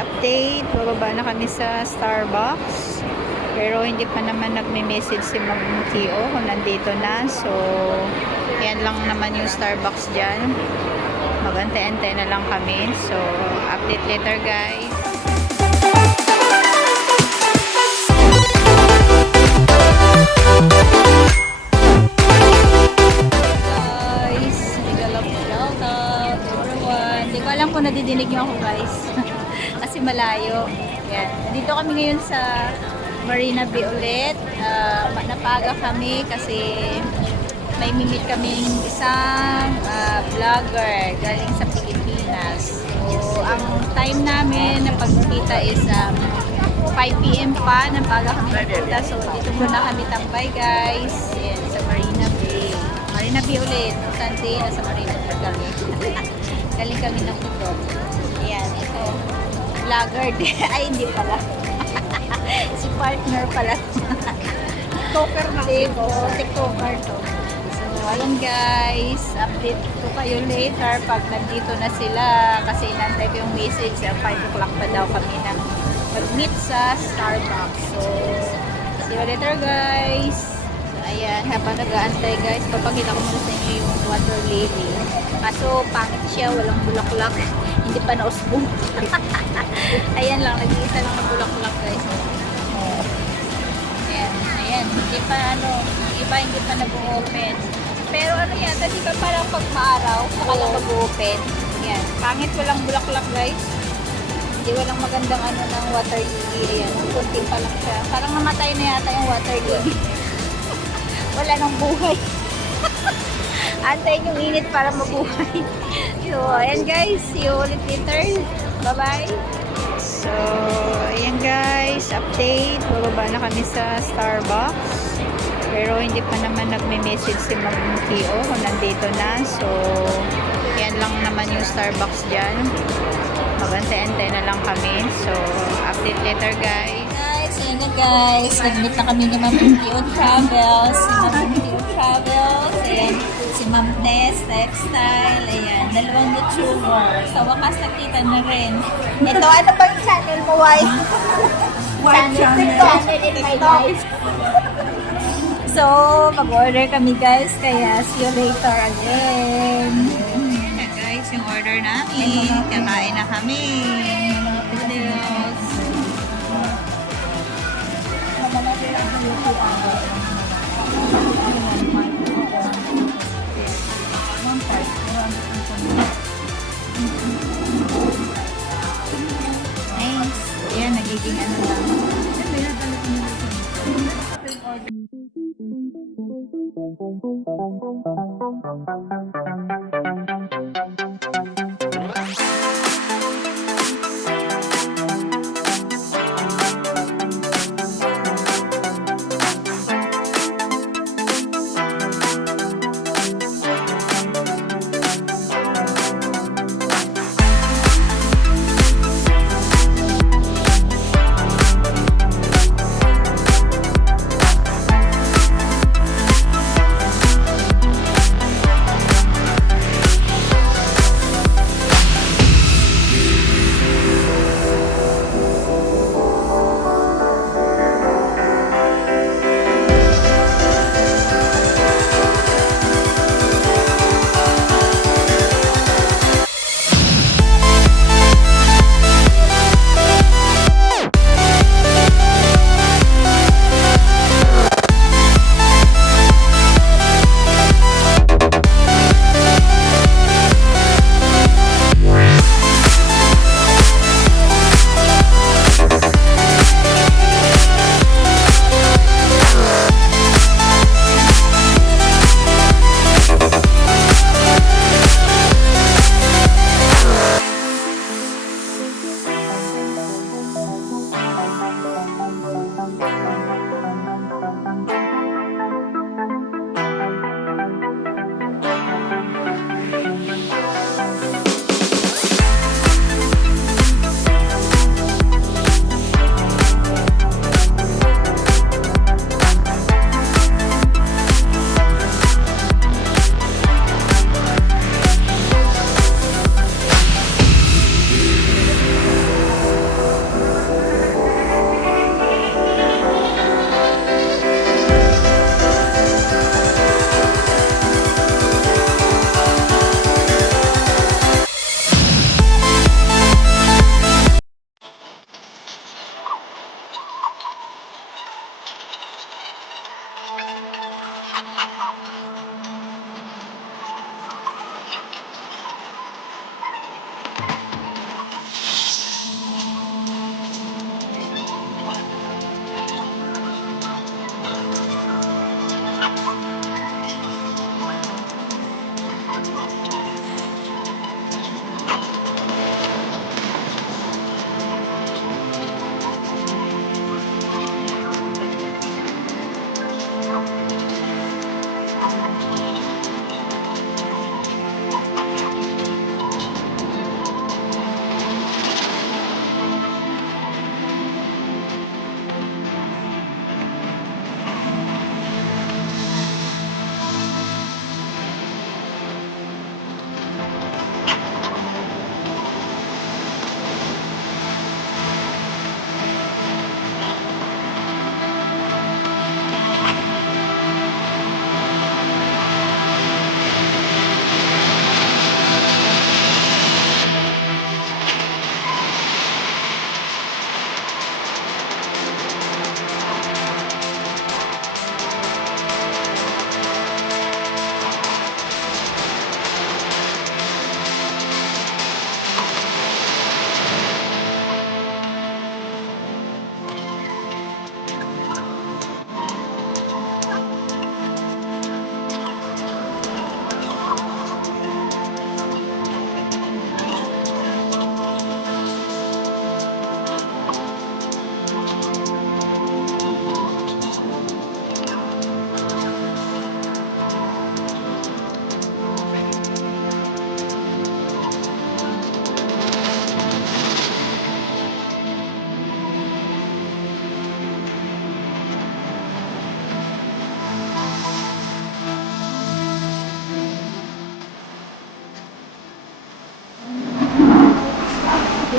update. Bababa na kami sa Starbucks. Pero hindi pa naman nagme-message si Ma'am Kio kung nandito na. So, yan lang naman yung Starbucks dyan. Magantay-antay na lang kami. So, update later guys. Alam ko nadidinig niyo ako guys. Kasi malayo. Yan. Dito kami ngayon sa Marina Bay ulit. Napaga kami kasi may mimit kaming isang vlogger galing sa Pilipinas. So, ang time namin na pagkita is 5 PM pa. Napaga kami nagpunta. So, dito muna kami tambay guys. Yan, sa Marina Bay. Marina Bay ulit. Sunday, nasa Marina Bay kami. Galing kami ng Ito. Ayan, ito. Vlogger din. Ay, hindi pala. Si partner pala. TikToker na. TikToker to. So, ayun guys. Update ko kayo later pag nandito na sila. Kasi inantay ko yung message. 5 o'clock pa daw kami na mag-meet sa Starbucks. So, see you later guys. Ayan, habang nag-aantay guys, papakita ko muna sa inyo yung water lily. Kaso, pangit siya, walang bulaklak. Hindi pa nausbong. Ayan lang, nag-iisa lang ng bulaklak guys. Ayan, ayan. Hindi pa iba hindi pa nag-open. Pero ano yan, kasi pa parang pag maaraw, saka lang mag-open. Ayan, pangit, walang bulaklak guys. Hindi walang magandang ng water lily. Ayan, kunti pa lang siya. Parang namatay na yata yung water lily. Wala nang buhay. Antayin yung init para mabuhay. So, ayan guys. See you ulit later. Bye-bye. So, ayan guys. Update. Bababa na kami sa Starbucks. Pero hindi pa naman nagme-message si Ma'am Kio kung nandito na. So, yan lang naman yung Starbucks dyan. Magantay-antay na lang kami. So, update later guys. Ayan na guys, nag-meet na kami ni Ma'am Kio Travels. Si Ma'am Kio Travels. Ayan, si Ma'am Ness Textile. Ayan, dalawang YouTuber. Sa wakas nakita na rin. Ito, ano bang channel mo, Wai? Channel in my life. So, mag-order kami guys. Kaya, see you later again. Ayan na guys, yung order namin. Kakain na kami. Noodles. Nice. Ayan, nagiging ano lang.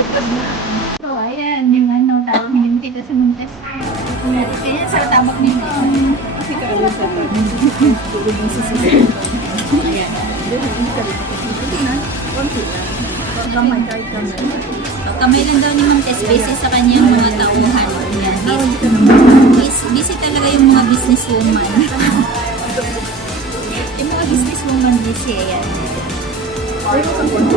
So, ayan, yung ano, tawag ng Tita sa Montes. Kaya sa tabak nito. Kasi kaya sa tulog ng sisisi. Ayan. Doon ang isa rin. Ito na. Konti lang. Kamay, kahit kamay. Kamay lang daw ni Ma'am Tess, busy sa kanyang mga tauhan. Ayan. Busy talaga yung mga businesswoman. Yung mga businesswoman busy, ayan. Pero sa konti.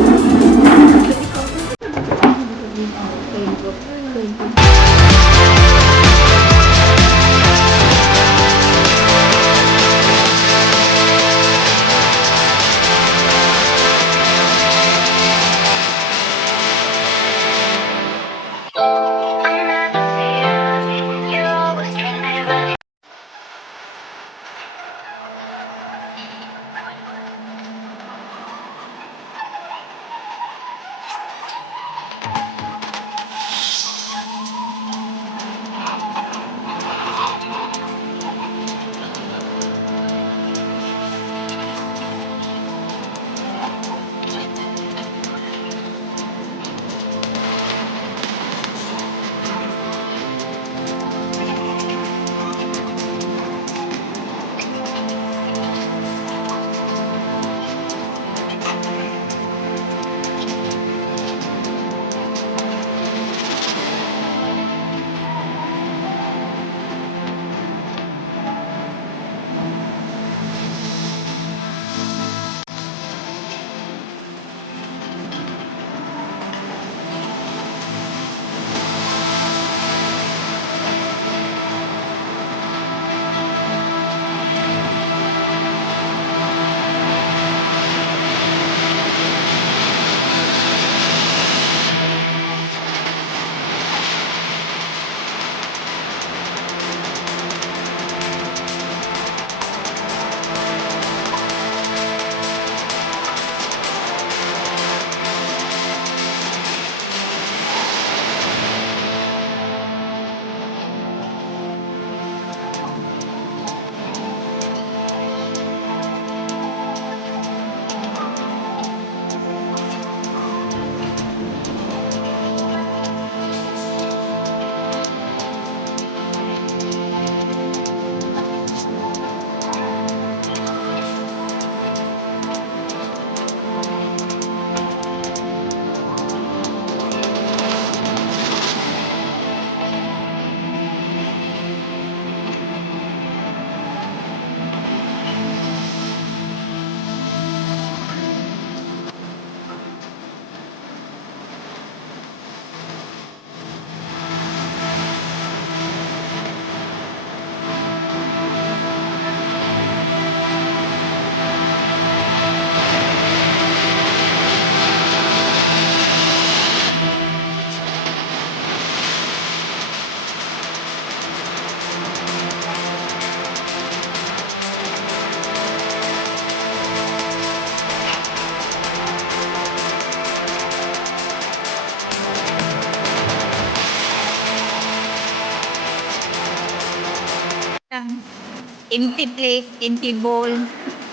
Empty plate, empty bowl.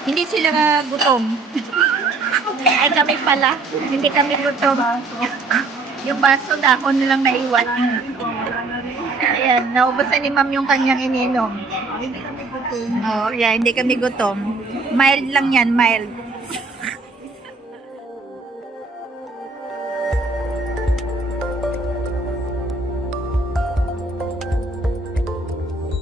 Hindi sila gutom. Ay kami pala, hindi kami gutom. Yung baso dahon lang naiwan. Ayan, naubusan ni ma'am yung kanyang ininom. Hindi kami gutom. Oh, yeah, hindi kami gutom. Mild lang yan, mild.